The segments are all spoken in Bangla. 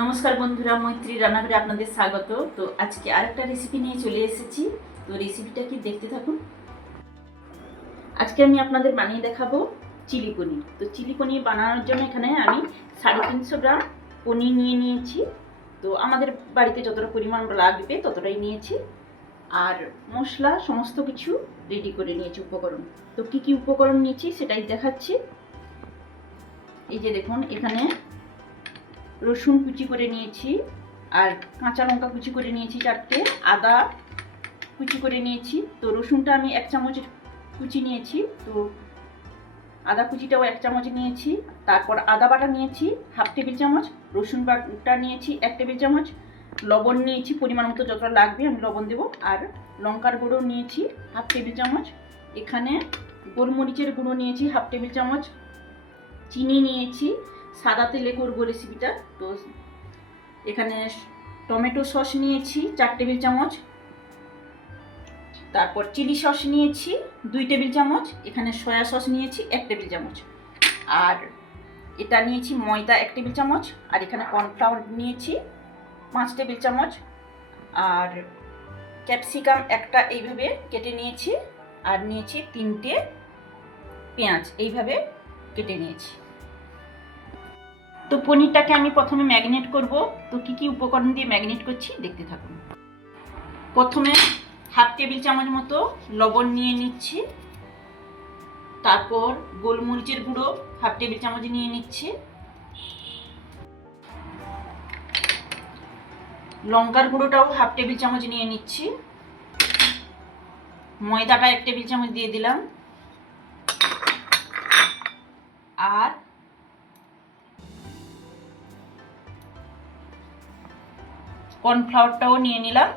নমস্কার বন্ধুরা, মৈত্রী রান্নাঘরে আপনাদের স্বাগত। তো আজকে আরেকটা রেসিপি নিয়ে চলে এসেছি। তো রেসিপিটা কি দেখতে থাকুন। আজকে আমি আপনাদের বানিয়ে দেখাবো চিলি পনির। তো চিলি পনির বানানোর জন্য এখানে আমি 350 গ্রাম পনির নিয়ে নিয়েছি। তো আমাদের বাড়িতে যতটা পরিমাণ লাগবে ততটাই নিয়েছি। আর মশলা সমস্ত কিছু রেডি করে নিয়েছি, উপকরণ। তো কি কি উপকরণ নিয়েছি সেটাই দেখাচ্ছি। এই যে দেখুন, এখানে রসুন কুচি করে নিয়েছি, আর কাঁচা লঙ্কা কুচি করে নিয়েছি 4টে, আদা কুচি করে নিয়েছি। তো রসুনটা আমি 1 চামচ কুচি নিয়েছি, তো আদা কুচিটাও 1 চামচ নিয়েছি। তারপর আদা বাটা নিয়েছি 1/2 টেবিল চামচ, রসুন বাটা নিয়েছি 1 টেবিল চামচ, লবণ নিয়েছি পরিমাণ মতো যতটা লাগবে আমি লবণ দেবো, আর লঙ্কার গুঁড়ো নিয়েছি 1/2 টেবিল চামচ। এখানে গোলমরিচের গুঁড়ো নিয়েছি 1/2 টেবিল চামচ, চিনি নিয়েছি, সাদা তেলে করবো রেসিপিটা। তো এখানে টমেটো সস নিয়েছি 4 টেবিল চামচ, তারপর চিলি সস নিয়েছি 2 টেবিল চামচ, এখানে সয়া সস নিয়েছি 1 টেবিল চামচ, আর এটা নিয়েছি ময়দা 1 টেবিল চামচ, আর এখানে কর্নফ্লাওয়ার নিয়েছি 5 টেবিল চামচ, আর ক্যাপসিকাম একটা এইভাবে কেটে নিয়েছি, আর নিয়েছি 3টে পেঁয়াজ এইভাবে কেটে নিয়েছি। তো পনিরটাকে আমি প্রথমে ম্যারিনেট করব। তো কি কি উপকরণ দিয়ে ম্যারিনেট করছি দেখতে থাকুন। প্রথমে 1/2 টেবিল চামচ মতো লবণ নিয়ে নিচ্ছি, তারপর গোলমরিচের গুঁড়ো 1/2 টেবিল চামচ নিয়ে নিচ্ছি, লঙ্কার গুঁড়োটাও 1/2 টেবিল চামচ নিয়ে নিচ্ছি, ময়দাটা 1 টেবিল চামচ দিয়ে দিলাম, আর কর্নফ্লাওয়ারটাও নিয়ে নিলাম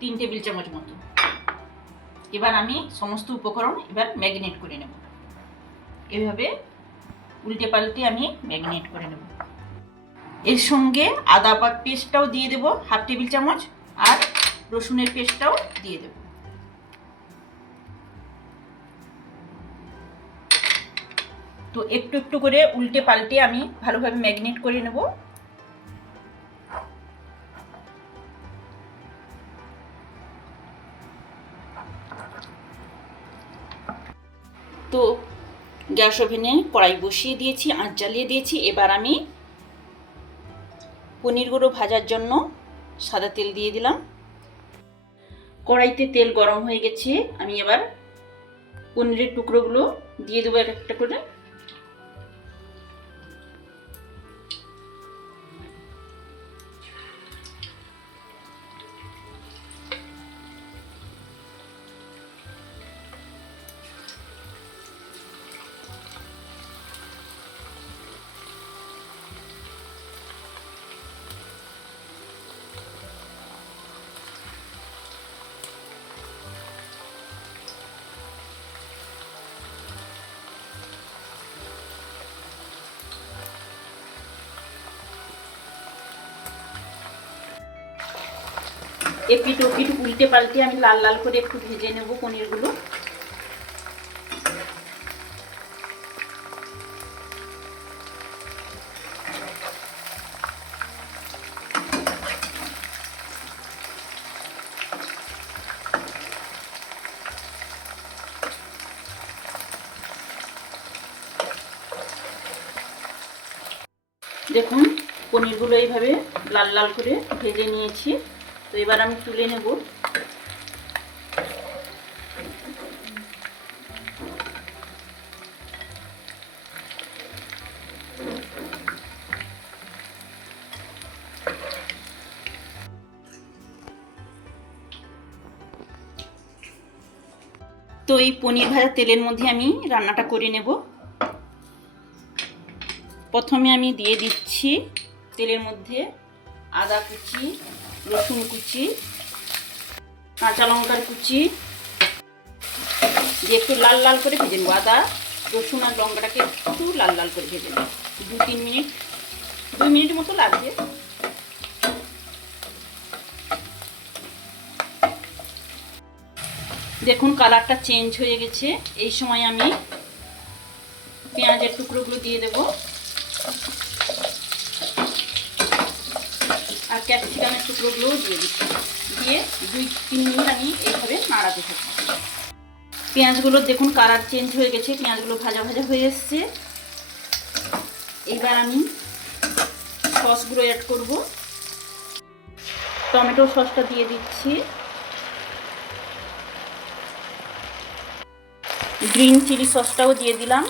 3 টেবিল চামচ মতো। এবার আমি সমস্ত উপকরণ ম্যারিনেট করে নেব। এভাবে উল্টে পাল্টে আমি ম্যারিনেট করে নেব। এর সঙ্গে আদা পেস্টটাও দিয়ে দেবো 1/2 টেবিল চামচ, আর রসুনের পেস্টটাও দিয়ে দেব। তো একটু একটু করে উল্টে পাল্টে আমি ভালোভাবে ম্যারিনেট করে নেব। তো গ্যাস ওভেনে কড়াই বসিয়ে দিয়েছি, আঁচ জ্বালিয়ে দিয়েছি। এবার আমি পনিরগুলো ভাজার জন্য সাদা তেল দিয়ে দিলাম। কড়াইতে তেল গরম হয়ে গেছে, আমি এবার পনিরের টুকরোগুলো দিয়ে দেবো এক একটা করে। এপিট ওপিট উল্টে পাল্টে আমি লাল লাল করে একটু ভেজে নেব পনিরগুলো। দেখুন, পনিরগুলো এইভাবে লাল লাল করে ভেজে নিয়েছি। তো এবার আমি তুলে নেব। তো এই পনির ভাজা তেলের মধ্যে আমি রান্নাটা করে নেব। প্রথমে আমি দিয়ে দিচ্ছি তেলের মধ্যে আদা কুচি, রসুন কুচি, কাঁচা লঙ্কার কুচি দিয়ে একটু লাল লাল করে ভেজে নেব। আদা রসুন আর লঙ্কাটাকে একটু লাল লাল করে ভেজে নেব, 2 মিনিট মতো লাগবে। দেখুন কালারটা চেঞ্জ হয়ে গেছে। এই সময় আমি পেঁয়াজের টুকরোগুলো দিয়ে দেব। ক্যাপসিকামের টুকরোগুলোও দিয়ে দিচ্ছি। দিয়ে 2-3 মিনিট আমি এইভাবে নাড়াতে থাকি। পেঁয়াজগুলো দেখুন কালার চেঞ্জ হয়ে গেছে, পেঁয়াজগুলো ভাজা ভাজা হয়ে এসছে। এবার আমি সসগুলো অ্যাড করব। টমেটো সসটা দিয়ে দিচ্ছি, গ্রিন চিলি সসটাও দিয়ে দিলাম,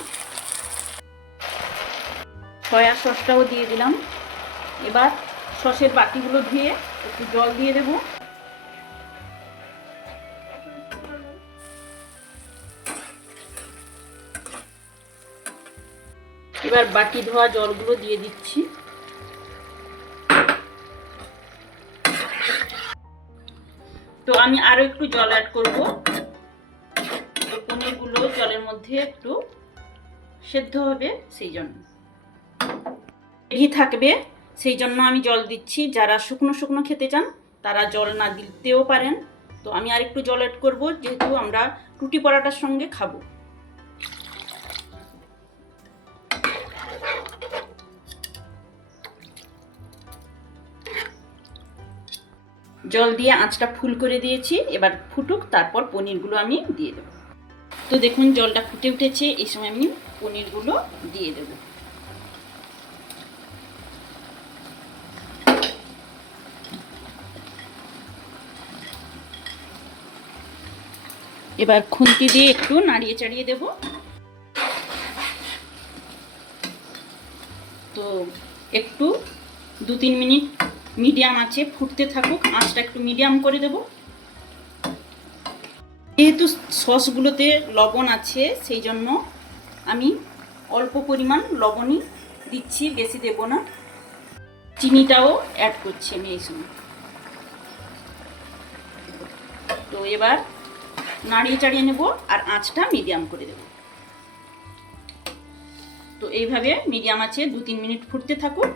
সয়া সসটাও দিয়ে দিলাম। এবার সসের বাটিগুলো ধুয়ে একটু জল দিয়ে দেব। এবার বাটি ধোয়া জলগুলো দিয়ে দিচ্ছি। তো আমি আরো একটু জল অ্যাড করব। তো পনিরগুলো জলের মধ্যে একটু সেদ্ধ হবে, সেই জন্য ঘি থাকবে, সেই জন্য আমি জল দিচ্ছি। যারা শুকনো শুকনো খেতে চান তারা জল না দিতেও পারেন। তো আমি আর একটু জল অ্যাড করব, যেহেতু আমরা রুটি পরোটার সঙ্গে খাবো। জল দিয়ে আঁচটা ফুল করে দিয়েছি, এবার ফুটুক, তারপর পনিরগুলো আমি দিয়ে দেব। তো দেখুন জলটা ফুটে উঠেছে, এই সময় আমি পনিরগুলো দিয়ে দেব। এবার খুন্তি দিয়ে একটু নাড়িয়ে চাড়িয়ে দেব। তো একটু 2-3 মিনিট মিডিয়াম আছে ফুটতে থাকুক, আঁচটা একটু মিডিয়াম করে দেব। যেহেতু সসগুলোতে লবণ আছে, সেই জন্য আমি অল্প পরিমাণ লবণই দিচ্ছি, বেশি দেব না। চিনিটাও অ্যাড করছি আমি এই সময়। তো এবার নাড়িয়ে চাড়িয়ে নেব আর আঁচটা মিডিয়াম করে দেব। তো এইভাবে মিডিয়াম আছে 2-3 মিনিট ফুটতে থাকুক।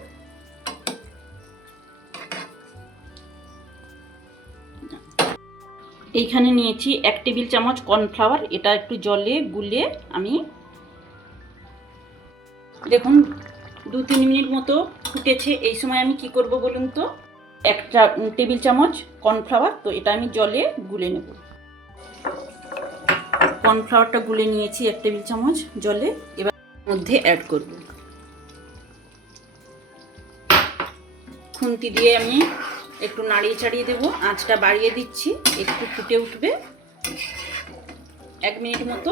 এইখানে নিয়েছি 1 টেবিল চামচ কর্নফ্লাওয়ার, এটা একটু জলে গুলে আমি দেখুন 2-3 মিনিট মতো ফুটেছে। এই সময় আমি কি করব বলুন তো, 1 টেবিল চামচ কর্নফ্লাওয়ার, তো এটা আমি জলে গুলে নেব। কর্নফ্লাওয়ারটা গুলে নিয়েছি 1 টেবিল চামচ জলে, এবার মধ্যে অ্যাড করব। খুন্তি দিয়ে আমি একটু নাড়িয়ে চাড়িয়ে দেবো, আঁচটা বাড়িয়ে দিচ্ছি, একটু ফুটে উঠবে 1 মিনিট মতো।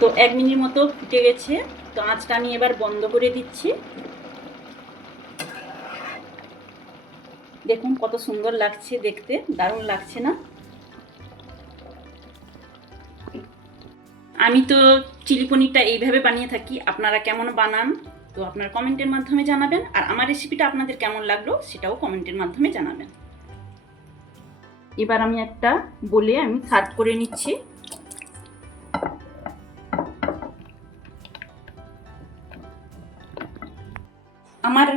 তো 1 মিনিট মতো ফুটে গেছে, তো আঁচটা আমি এবার বন্ধ করে দিচ্ছি। দেখুন কত সুন্দর লাগছে দেখতে, দারুণ লাগছে না? আমি তো চিলি পনিরটা এইভাবে বানিয়ে থাকি, আপনারা কেমন বানান তো আপনার কমেন্টের মাধ্যমে জানাবেন। আর আমার রেসিপিটা আপনাদের কেমন লাগলো সেটাও কমেন্টের মাধ্যমে জানাবেন। এবার আমি একটা বলে আমি সার্ভ করে নিচ্ছি। আমার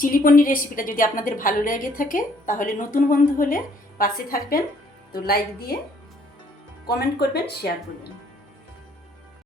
চিলি পনির রেসিপিটা যদি আপনাদের ভালো লেগে থাকে তাহলে নতুন বন্ধু হলে পাশে থাকবেন, তো লাইক দিয়ে কমেন্ট করবেন, শেয়ার করবেন।